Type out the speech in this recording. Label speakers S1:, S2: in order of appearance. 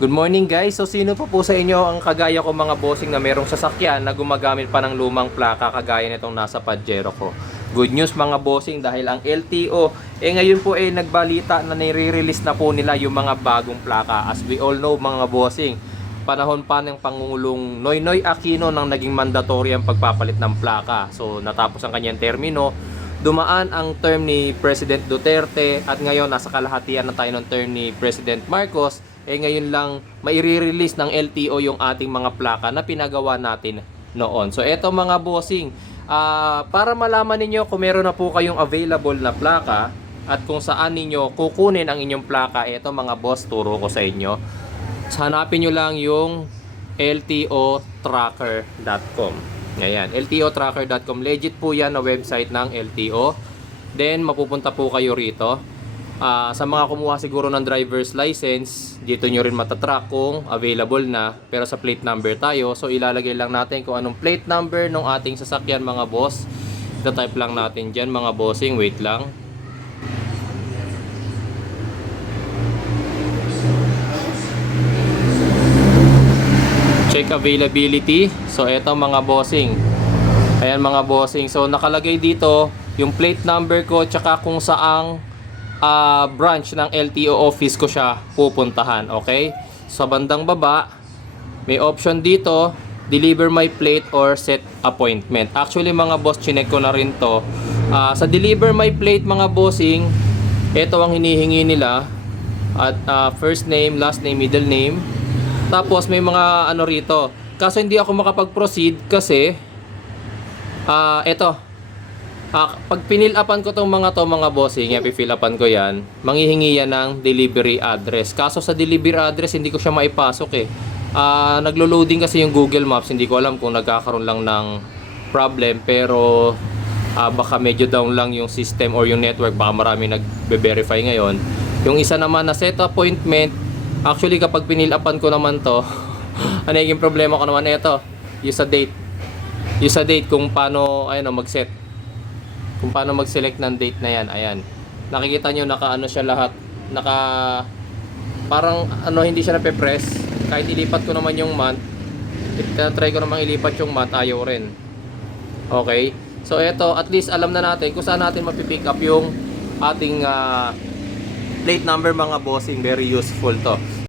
S1: Good morning guys. So sino pa po sa inyo ang kagaya ko mga bossing na merong sasakyan na gumagamit pa ng lumang plaka kagaya nitong nasa Pajero ko? Good news mga bossing dahil ang LTO eh ngayon po eh nagbalita na nire-release na po nila yung mga bagong plaka. As we all know mga bossing, panahon pa ng Pangulong Noynoy Aquino nang naging mandatory ang pagpapalit ng plaka. So natapos ang kanyang termino, dumaan ang term ni President Duterte at ngayon nasa kalahatian na tayo ng term ni President Marcos eh ngayon lang maire-release ng LTO yung ating mga plaka na pinagawa natin noon. So eto mga bossing, ah, para malaman ninyo kung meron na po kayong available na plaka at kung saan ninyo kukunin ang inyong plaka, eto mga boss, turo ko sa inyo. Hanapin nyo lang yung ltotracker.com. Ayan, ltotracker.com. Legit po yan na website ng LTO. Then, mapupunta po kayo rito. Ah, sa mga kumuha siguro ng driver's license, dito nyo rin matatrack kung available na. Pero sa plate number tayo, so ilalagay lang natin kung anong plate number ng ating sasakyan mga boss. Ito-type lang natin dyan mga bossing. Wait lang. check availability. So eto mga bossing. Ayan mga bossing. So nakalagay dito yung plate number ko tsaka kung saang ah, branch ng LTO office ko siya pupuntahan. Okay? Sa bandang baba, may option dito, deliver my plate or set appointment. Actually mga boss, chinek ko na rin to. Ah, sa deliver my plate mga bossing, ito ang hinihingi nila. At ah, first name, last name, middle name. Tapos may mga ano rito. Kaso hindi ako makapag-proceed kasi ah eto. Ah, pag pinil upan ko tong mga to mga bossing, yan fill upan ko yan, manghihingi yan ng delivery address. Kaso sa delivery address hindi ko siya maipasok eh. Ah, naglo-loading kasi yung Google Maps, hindi ko alam kung nagkakaroon lang ng problem pero ah, baka medyo down lang yung system or yung network, baka marami nagbe-verify ngayon. Yung isa naman na set appointment, actually kapag pinil upan ko naman to, ano yung problema ko naman ito, yung sa date. Yung sa date kung paano ayun, oh, mag-set kung paano mag-select ng date na yan. Ayan. Nakikita nyo, naka ano siya lahat. Naka, parang ano, hindi siya nape-press. Kahit ilipat ko naman yung month, try ko naman ilipat yung month, ayaw rin. Okay? So, eto, at least alam na natin kung saan natin mapipick up yung ating ah, plate number mga bossing. Very useful to.